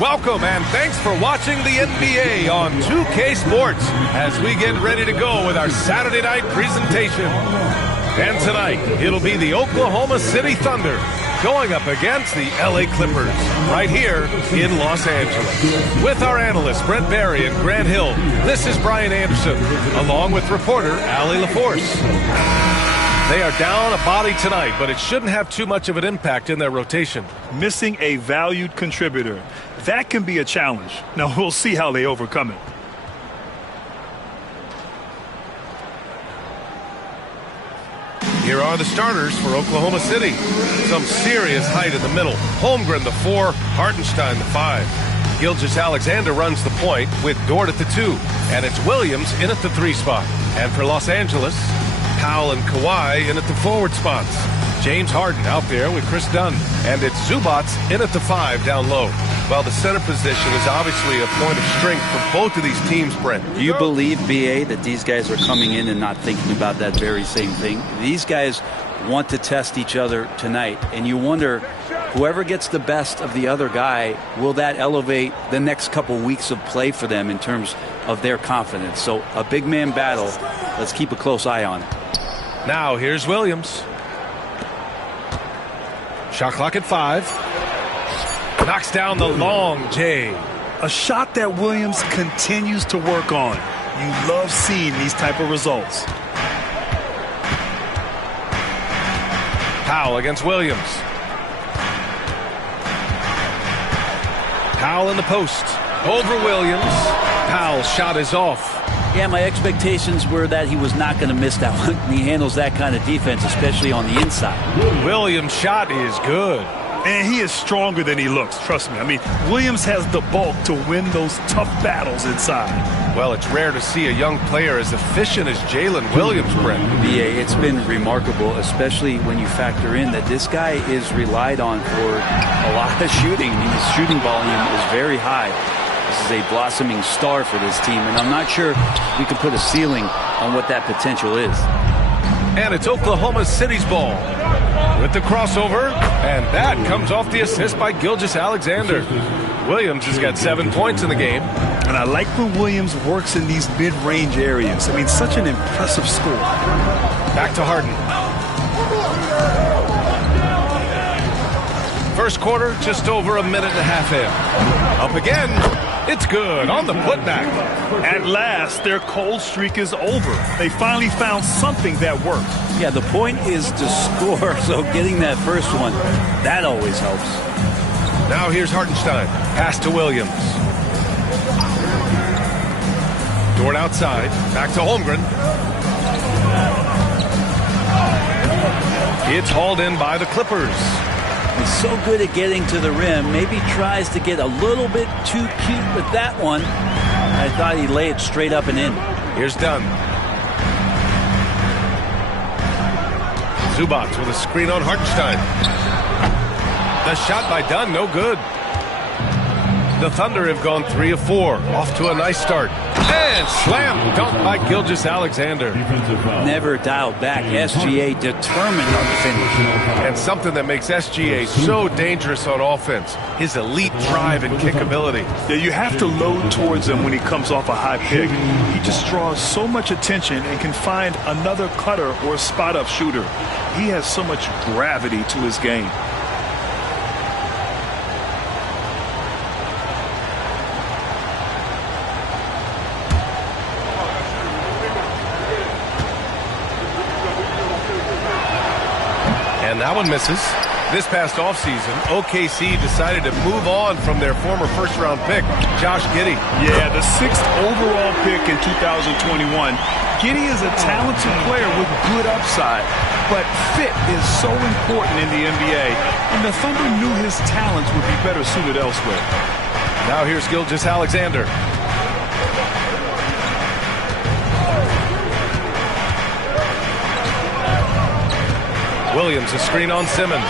Welcome and thanks for watching the NBA on 2K Sports as we get ready to go with our Saturday night presentation. And tonight, it'll be the Oklahoma City Thunder going up against the LA Clippers right here in Los Angeles. With our analysts Brent Barry and Grant Hill, this is Brian Anderson, along with reporter Allie LaForce. They are down a body tonight, but it shouldn't have too much of an impact in their rotation. Missing a valued contributor. That can be a challenge. Now, we'll see how they overcome it. Here are the starters for Oklahoma City. Some serious height in the middle. Holmgren, the 4, Hartenstein, the 5. Gilgeous-Alexander runs the point with Dort at the 2. And it's Williams in at the 3 spot. And for Los Angeles, Powell and Kawhi in at the forward spots. James Harden out there with Chris Dunn. And it's Zubac in at the 5 down low. Well, the center position is obviously a point of strength for both of these teams, Brent. Do you believe, B.A., that these guys are coming in and not thinking about that very same thing? These guys want to test each other tonight, and you wonder, whoever gets the best of the other guy, will that elevate the next couple weeks of play for them in terms of their confidence? So a big man battle. Let's keep a close eye on it. Now here's Williams. Shot clock at 5. Knocks down the long J. A shot that Williams continues to work on. You love seeing these type of results. Powell against Williams. Powell in the post. Over Williams. Powell's shot is off. Yeah, my expectations were that he was not going to miss that one. He handles that kind of defense, especially on the inside. Williams' shot is good. And he is stronger than he looks, trust me. I mean, Williams has the bulk to win those tough battles inside. Well, it's rare to see a young player as efficient as Jalen Williams, Brent. B.A., it's been remarkable, especially when you factor in that this guy is relied on for a lot of shooting. I mean, his shooting volume is very high. This is a blossoming star for this team, and I'm not sure we can put a ceiling on what that potential is. And it's Oklahoma City's ball with the crossover, and that comes off the assist by Gilgeous-Alexander. Williams has got 7 points in the game. And I like when Williams works in these mid-range areas. I mean, such an impressive score. Back to Harden. First quarter, just over a minute and a half in. Up again. It's good on the putback. At last, their cold streak is over. They finally found something that works. Yeah, the point is to score, so getting that first one, that always helps. Now here's Hartenstein. Pass to Williams. Dort outside. Back to Holmgren. It's hauled in by the Clippers. He's so good at getting to the rim. Maybe tries to get a little bit too cute with that one. I thought he'd lay it straight up and in. Here's Dunn. Zubac with a screen on Hartenstein. The shot by Dunn, no good. The Thunder have gone 3 of 4. Off to a nice start. And slam dunk by Gilgeous-Alexander. Never dialed back. SGA determined on the finish. And something that makes SGA so dangerous on offense, his elite drive and kick ability. Yeah, you have to load towards him when he comes off a high pick. He just draws so much attention and can find another cutter or spot-up shooter. He has so much gravity to his game. And that one misses. This past offseason, OKC decided to move on from their former first-round pick, Josh Giddey. Yeah, the 6th overall pick in 2021. Giddey is a talented player with good upside, but fit is so important in the NBA, and the Thunder knew his talents would be better suited elsewhere. Now here's Gilgeous-Alexander. Williams, a screen on Simmons.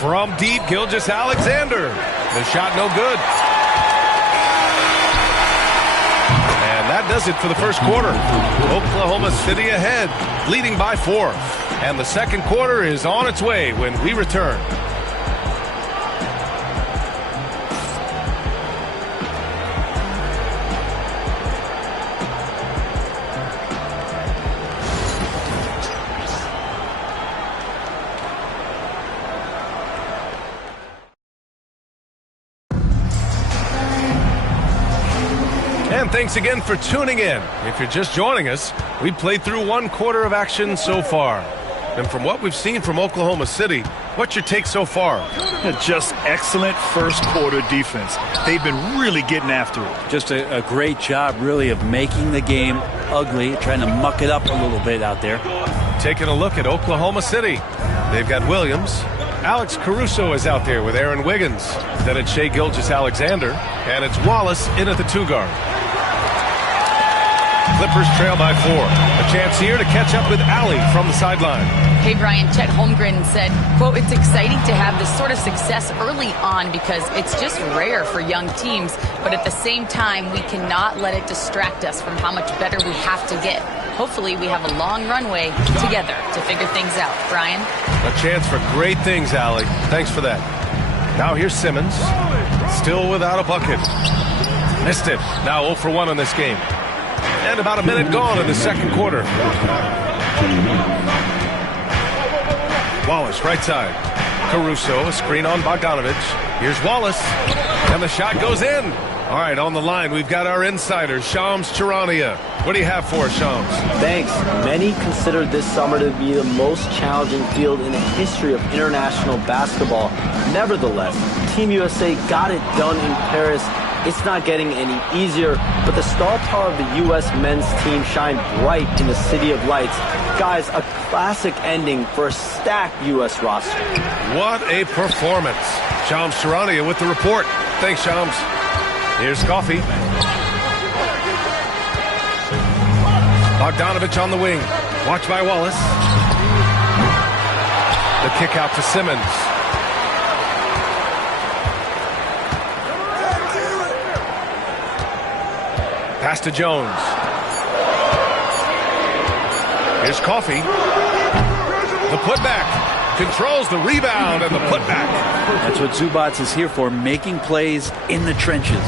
From deep, Gilgeous-Alexander. The shot no good. And that does it for the first quarter. Oklahoma City ahead, leading by 4. And the second quarter is on its way when we return. And thanks again for tuning in. If you're just joining us, we've played through one quarter of action so far. And from what we've seen from Oklahoma City, what's your take so far? Just excellent first quarter defense. They've been really getting after it. Just a great job, really, of making the game ugly, trying to muck it up a little bit out there. Taking a look at Oklahoma City. They've got Williams. Alex Caruso is out there with Aaron Wiggins. Then it's Shai Gilgeous-Alexander. And it's Wallace in at the 2-guard. Clippers trail by 4. A chance here to catch up with Allie from the sideline. Hey, Brian, Chet Holmgren said, quote, "It's exciting to have this sort of success early on because it's just rare for young teams. But at the same time, we cannot let it distract us from how much better we have to get. Hopefully, we have a long runway together to figure things out." Brian? A chance for great things, Allie. Thanks for that. Now here's Simmons. Still without a bucket. Missed it. Now 0 for 1 in this game. And about a minute gone in the second quarter. Wallace, right side. Caruso, a screen on Bogdanovich. Here's Wallace. And the shot goes in. All right, on the line, we've got our insider, Shams Charania. What do you have for us, Shams? Thanks. Many consider this summer to be the most challenging field in the history of international basketball. Nevertheless, Team USA got it done in Paris. It's not getting any easier, but the star power of the U.S. men's team shined bright in the City of Lights. Guys, a classic ending for a stacked U.S. roster. What a performance. Shams Charania with the report. Thanks, Shams. Here's Coffey. Bogdanovich on the wing. Watched by Wallace. The kick out to Simmons. Pass to Jones. Here's Coffey. The putback. Controls the rebound and the putback. That's what Zubats is here for, making plays in the trenches.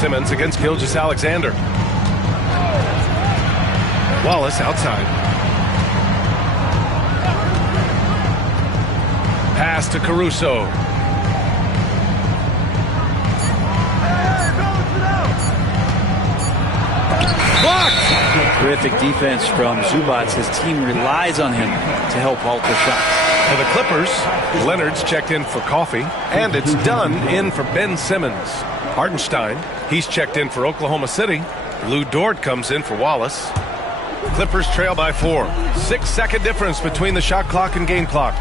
Simmons against Gilgeous-Alexander. Wallace outside. Pass to Caruso. Blocked! Terrific defense from Zubats. His team relies on him to help alter shots. For the Clippers, Leonard's checked in for Coffey, and it's Dunn in for Ben Simmons. Hartenstein, he's checked in for Oklahoma City. Lou Dort comes in for Wallace. Clippers trail by 4. 6-second difference between the shot clock and game clock.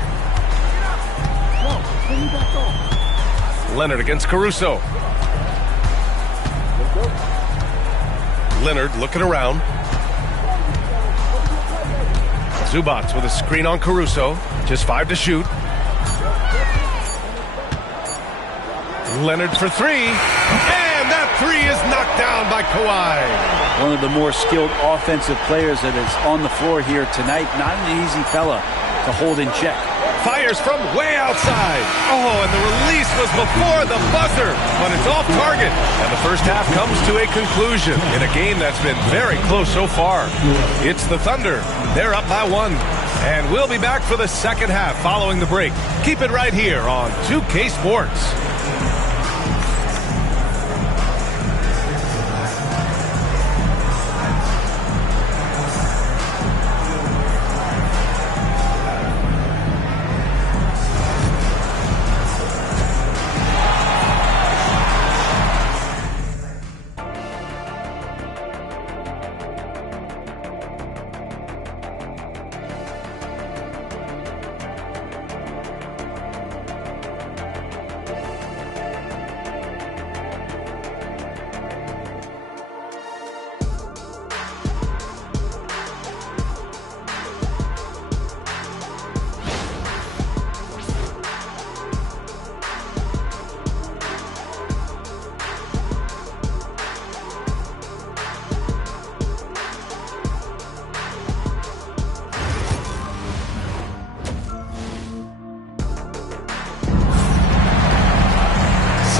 Leonard against Caruso. Leonard looking around. Zubats with a screen on Caruso. Just 5 to shoot. Leonard for 3. And that 3 is knocked down by Kawhi. One of the more skilled offensive players that is on the floor here tonight. Not an easy fella to hold in check. Fires from way outside. Oh, and the release was before the buzzer, but it's off target. And the first half comes to a conclusion in a game that's been very close so far. It's the Thunder. They're up by 1. And we'll be back for the second half following the break. Keep it right here on 2K Sports.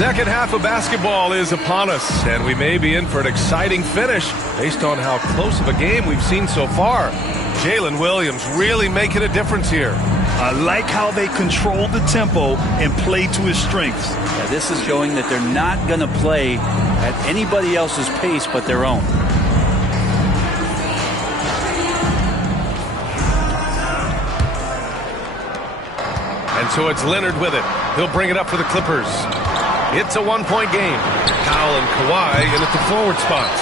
Second half of basketball is upon us, and we may be in for an exciting finish based on how close of a game we've seen so far. Jalen Williams really making a difference here. I like how they control the tempo and play to his strengths. Yeah, this is showing that they're not going to play at anybody else's pace but their own. And so it's Leonard with it. He'll bring it up for the Clippers. It's a one-point game. Powell and Kawhi in at the forward spots.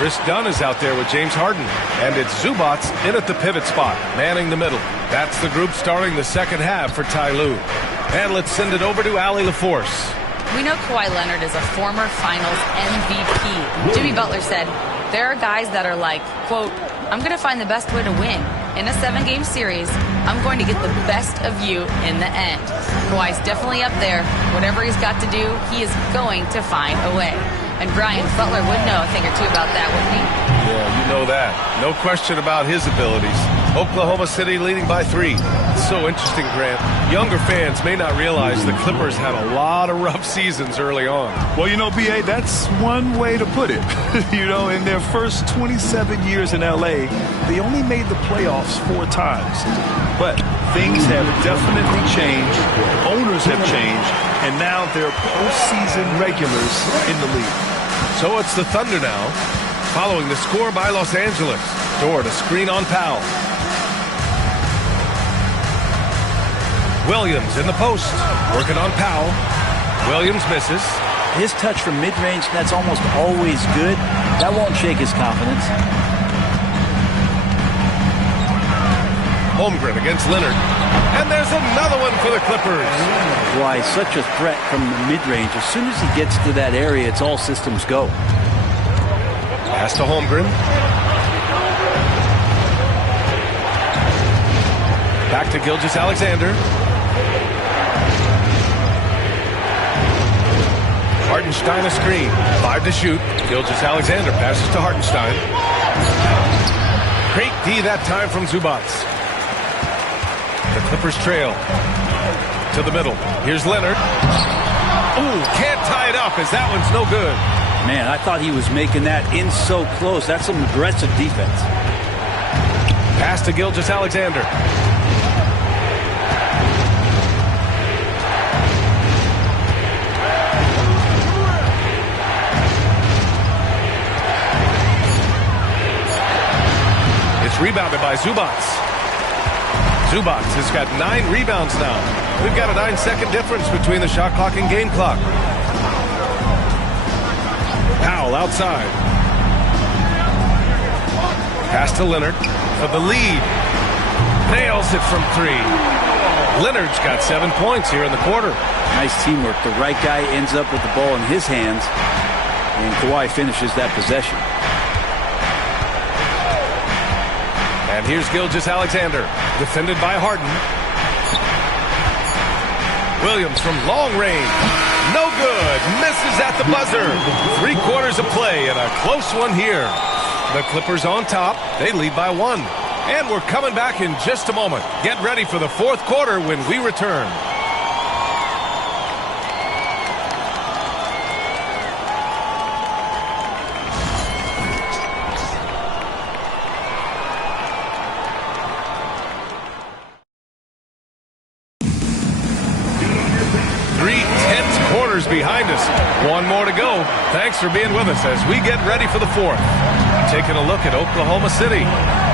Chris Dunn is out there with James Harden. And it's Zubats in at the pivot spot, manning the middle. That's the group starting the second half for Ty Lue. And let's send it over to Allie LaForce. We know Kawhi Leonard is a former Finals MVP. Jimmy Butler said, there are guys that are like, quote, I'm going to find the best way to win. In a 7-game series, I'm going to get the best of you in the end. Kawhi's definitely up there. Whatever he's got to do, he is going to find a way. And Brian, Butler would know a thing or two about that, wouldn't he? Yeah, you know that. No question about his abilities. Oklahoma City leading by 3. So interesting, Grant. Younger fans may not realize the Clippers had a lot of rough seasons early on. Well, you know, B.A., that's one way to put it. You know, in their first 27 years in L.A., they only made the playoffs 4 times. But things have definitely changed. Owners have changed. And now they're postseason regulars in the league. So it's the Thunder now, following the score by Los Angeles. Dort a screen on Powell. Williams in the post, working on Powell. Williams misses. His touch from mid-range, that's almost always good. That won't shake his confidence. Holmgren against Leonard. And there's another one for the Clippers. Why, such a threat from the mid-range. As soon as he gets to that area, it's all systems go. Pass to Holmgren. Back to Gilgeous-Alexander. Hartenstein a screen. 5 to shoot. Gilgeous-Alexander passes to Hartenstein. Great D that time from Zubats. The Clippers trail to the middle. Here's Leonard. Ooh, can't tie it up as that one's no good. Man, I thought he was making that in so close. That's some aggressive defense. Pass to Gilgeous-Alexander. It's rebounded by Zubats. Zubats has got 9 rebounds now. We've got a 9-second difference between the shot clock and game clock. Powell outside. Pass to Leonard for the lead. Nails it from 3. Leonard's got 7 points here in the quarter. Nice teamwork. The right guy ends up with the ball in his hands, and Kawhi finishes that possession. And here's Gilgeous-Alexander, defended by Harden. Williams from long range. No good. Misses at the buzzer. 3 quarters of play and a close one here. The Clippers on top. They lead by 1. And we're coming back in just a moment. Get ready for the 4th quarter when we return. Behind us. 1 more to go. Thanks for being with us as we get ready for the 4th. Taking a look at Oklahoma City.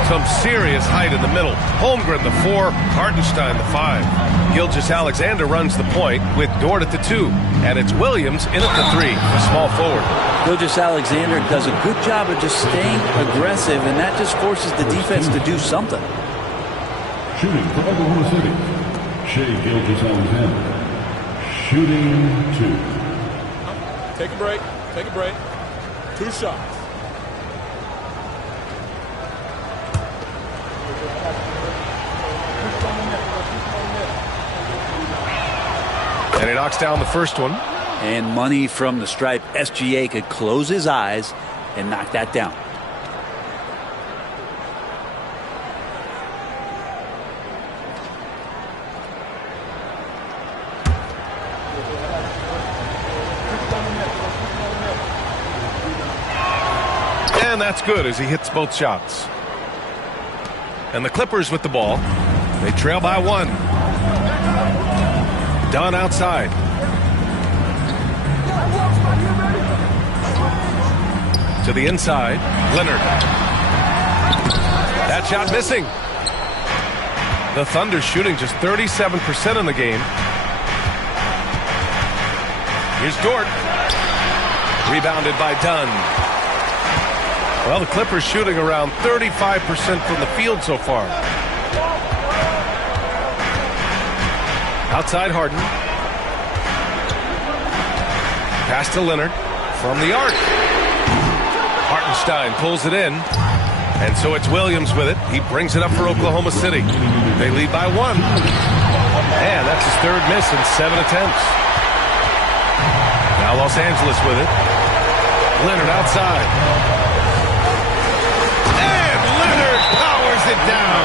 Some serious height in the middle. Holmgren the 4, Hartenstein the 5. Gilgeous-Alexander runs the point with Dort at the 2. And it's Williams in at the 3, the small forward. Gilgeous-Alexander does a good job of just staying aggressive, and that just forces the defense to do something. Shooting for Oklahoma City, Shai Gilgeous-Alexander. Shooting 2. Take a break. Take a break. 2 shots. And he knocks down the first one. And money from the stripe. SGA could close his eyes and knock that down. And that's good as he hits both shots. And the Clippers with the ball. They trail by 1. Dunn outside. To the inside. Leonard. That shot missing. The Thunder shooting just 37% in the game. Here's Dort. Rebounded by Dunn. Well, the Clippers shooting around 35% from the field so far. Outside Harden. Pass to Leonard from the arc. Hartenstein pulls it in. And so it's Williams with it. He brings it up for Oklahoma City. They lead by 1. And that's his third miss in 7 attempts. Now Los Angeles with it. Leonard outside. And Leonard powers it down.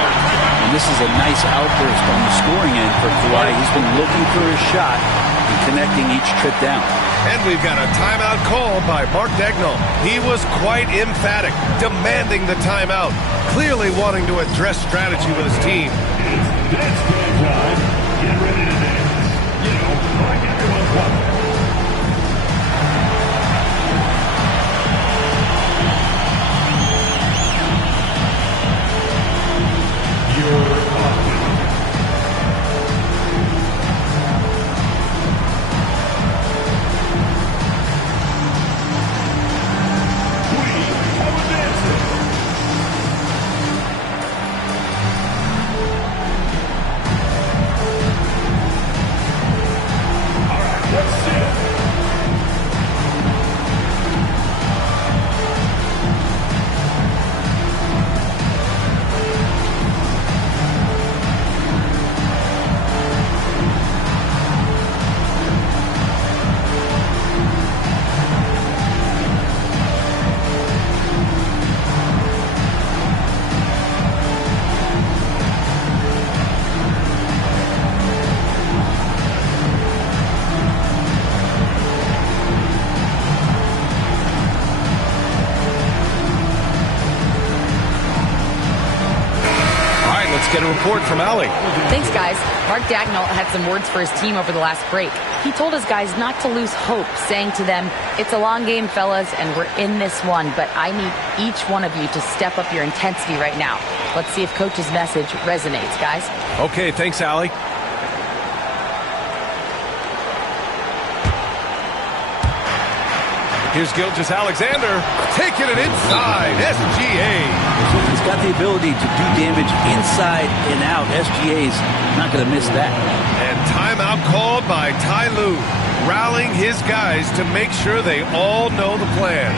And this is a nice outburst on the scoring end for Kawhi. He's been looking for his shot and connecting each trip down. And we've got a timeout called by Mark Daigneault. He was quite emphatic, demanding the timeout, clearly wanting to address strategy with his team. It's dance time. Get ready to dance. You know, like everyone's watching. Get a report from Allie. Thanks, guys. Mark Daigneault had some words for his team over the last break. He told his guys not to lose hope, saying to them, "It's a long game, fellas, and we're in this one, but I need each one of you to step up your intensity right now." Let's see if Coach's message resonates, guys. Okay, thanks, Allie. Here's Gilgeous-Alexander taking it inside. SGA. He's got the ability to do damage inside and out. SGA's not going to miss that. And timeout called by Ty Lue, rallying his guys to make sure they all know the plan.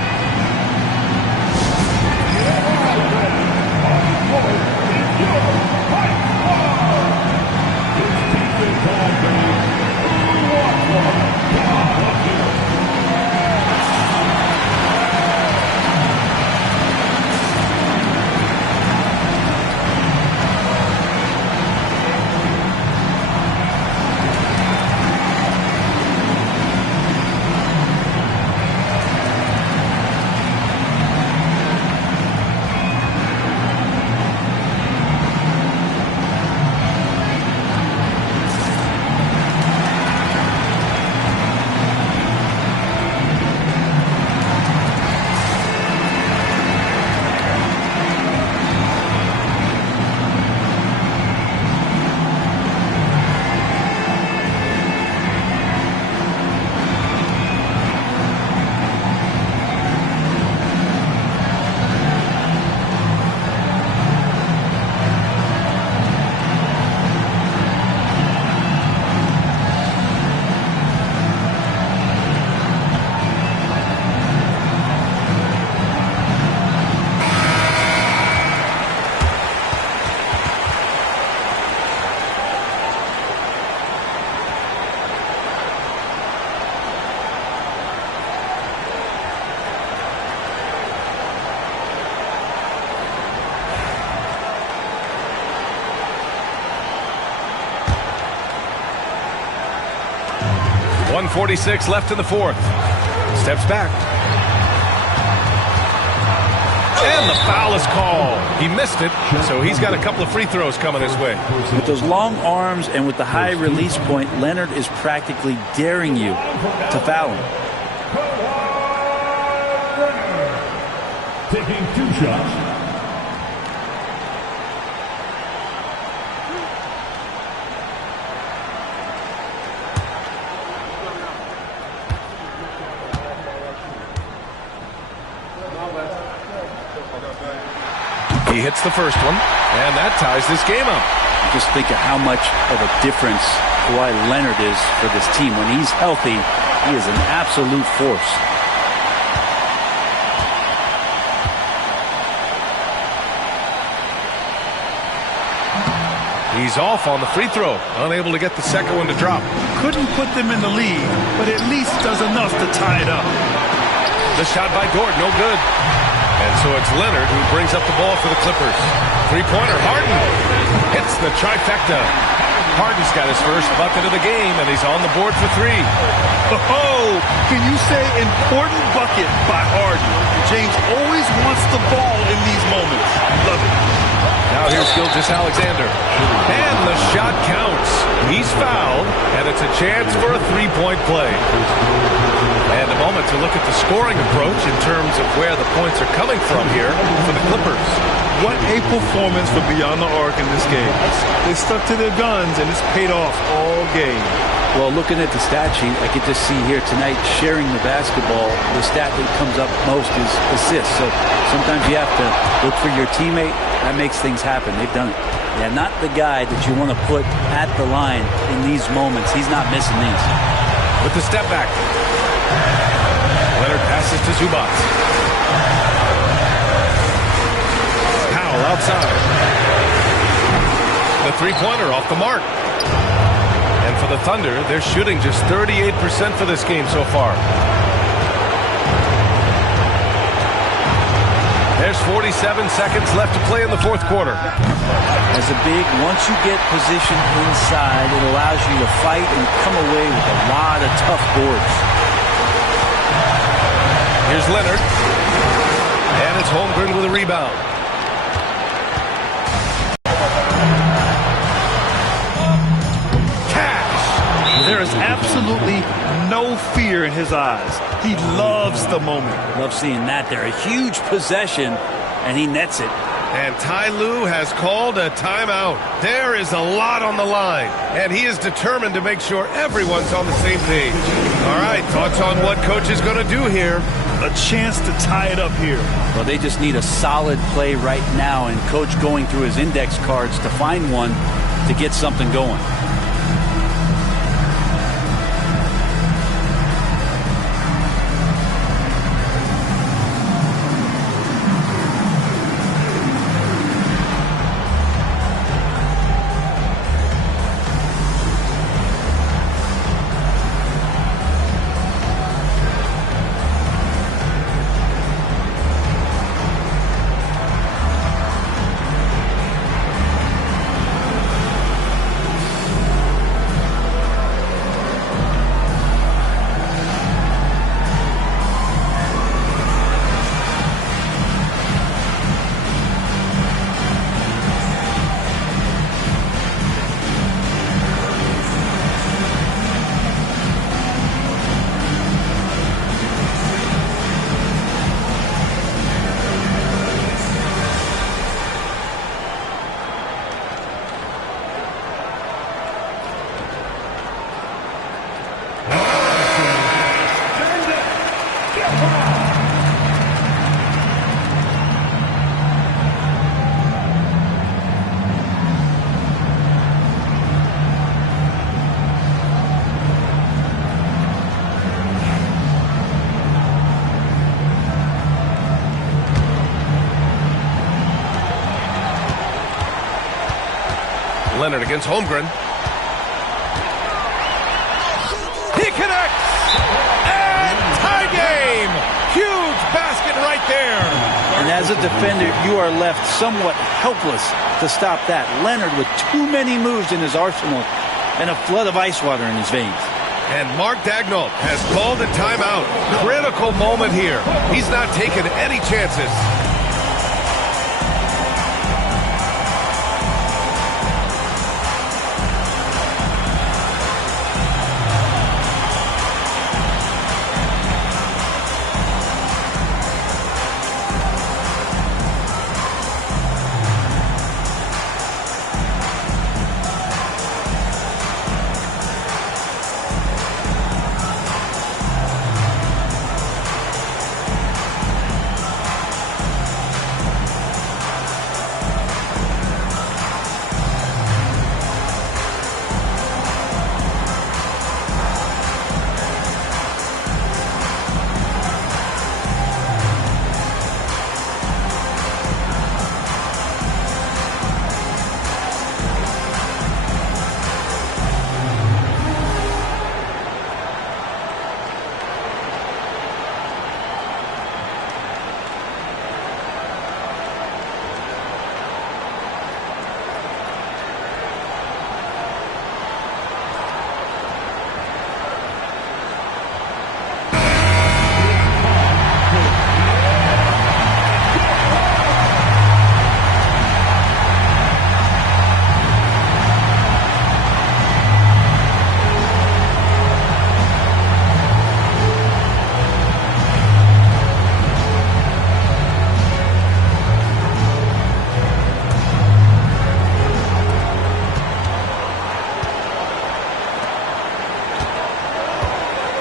.146 left in the fourth. Steps back. And the foul is called. He missed it, so he's got a couple of free throws coming his way. With those long arms and with the high release point, Leonard is practically daring you to foul him. Taking 2 shots. He hits the first one, and that ties this game up. Just think of how much of a difference Kawhi Leonard is for this team. When he's healthy, he is an absolute force. He's off on the free throw, unable to get the second one to drop. Couldn't put them in the lead, but at least does enough to tie it up. The shot by Dort, no good. And so it's Leonard who brings up the ball for the Clippers. Three-pointer, Harden hits the trifecta. Harden's got his first bucket of the game, and he's on the board for 3. Oh, can you say important bucket by Harden? James always wants the ball in these moments. Love it. Now here's Gilgeous-Alexander. And the shot counts. He's fouled, and it's a chance for a 3-point play. And a moment to look at the scoring approach in terms of where the points are coming from here for the Clippers. What a performance for Beyond the Arc in this game. They stuck to their guns, and it's paid off all game. Well, looking at the stat sheet, I could just see here tonight sharing the basketball. The stat that comes up most is assists. So sometimes you have to look for your teammate. That makes things happen. They've done it. Yeah, not the guy that you want to put at the line in these moments. He's not missing these. With the step back. Leonard passes to Zubac. Powell outside. The three-pointer off the mark. And for the Thunder, they're shooting just 38% for this game so far. There's 47 seconds left to play in the fourth quarter. As a big, once you get positioned inside, it allows you to fight and come away with a lot of tough boards. Here's Leonard. And it's Holmgren with a rebound. There is absolutely no fear in his eyes. He loves the moment. Love seeing that there. A huge possession, and he nets it. And Ty Lue has called a timeout. There is a lot on the line, and he is determined to make sure everyone's on the same page. All right, thoughts on what Coach is going to do here? A chance to tie it up here. Well, they just need a solid play right now, and Coach going through his index cards to find one to get something going. Leonard against Holmgren. He connects! And tie game! Huge basket right there! And as a defender, you are left somewhat helpless to stop that. Leonard with too many moves in his arsenal and a flood of ice water in his veins. And Mark Daigneault has called a timeout. Critical moment here. He's not taking any chances.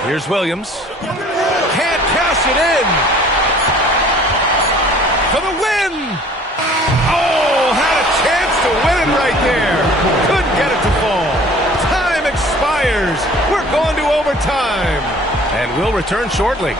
Here's Williams. Can't cash it in. For the win. Oh, had a chance to win it right there. Couldn't get it to fall. Time expires. We're going to overtime. And we'll return shortly.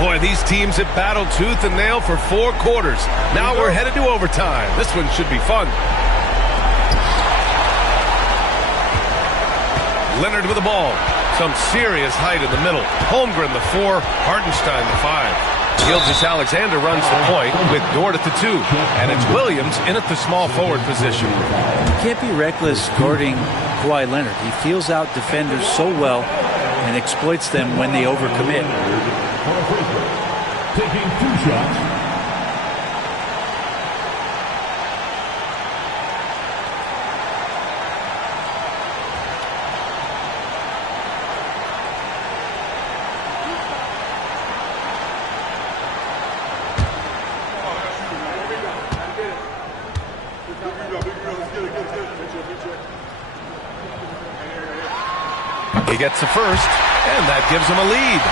Boy, these teams have battled tooth and nail for 4 quarters. Now we're headed to overtime. This one should be fun. Leonard with the ball. Some serious height in the middle. Holmgren the 4, Hartenstein the 5. Gilgeous-Alexander runs the point with Dort at the 2. And it's Williams in at the small forward position. You can't be reckless guarding Kawhi Leonard. He feels out defenders so well and exploits them when they overcommit. Taking 2 shots. He gets the first, and that gives him a lead.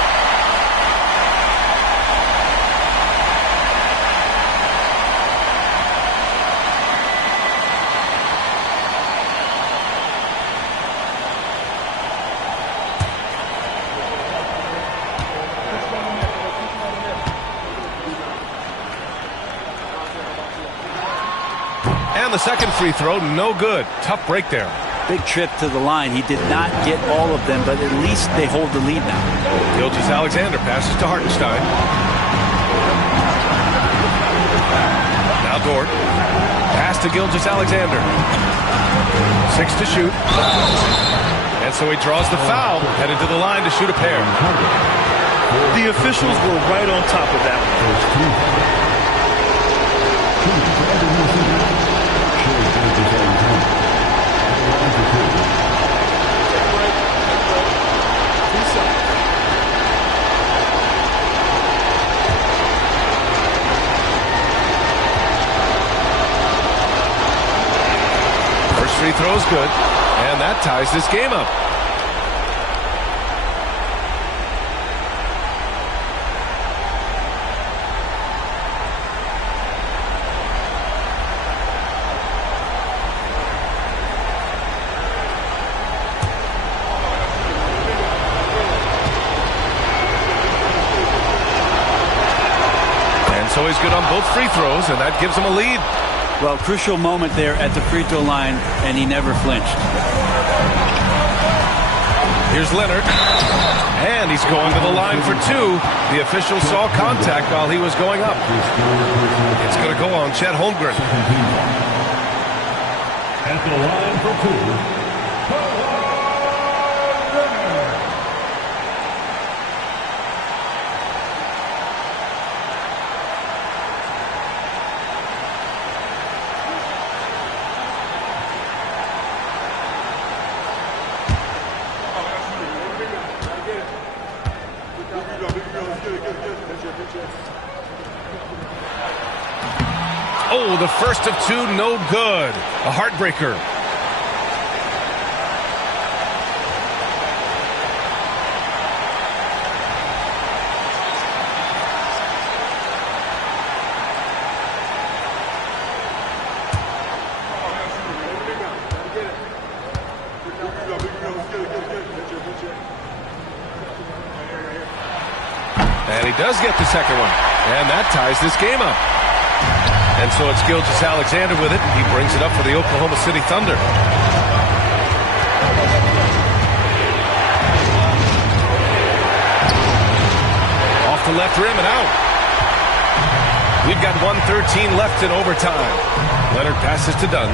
And the second free throw, no good. Tough break there. Big trip to the line. He did not get all of them, but at least they hold the lead now. Gilgeous-Alexander passes to Hartenstein. Now Dort. Pass to Gilgeous-Alexander. 6 to shoot. And so he draws the foul, headed to the line to shoot a pair. The officials were right on top of that one. First free throw is good, and that ties this game up. So he's good on both free throws, and that gives him a lead. Well, crucial moment there at the free throw line, and he never flinched. Here's Leonard, and he's going to the line for 2. The official saw contact while he was going up. It's going to go on Chet Holmgren. At the line for 2. Oh, the first of 2, no good. A heartbreaker. And he does get the second one. And that ties this game up. And so it's Gilgeous-Alexander with it. He brings it up for the Oklahoma City Thunder. Off the left rim and out. We've got 1:13 left in overtime. Leonard passes to Dunn.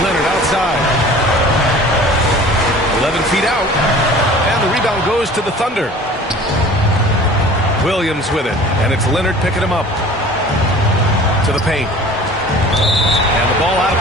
Leonard outside. 11 feet out. And the rebound goes to the Thunder. Williams with it, and it's Leonard picking him up to the paint. Ball out of play.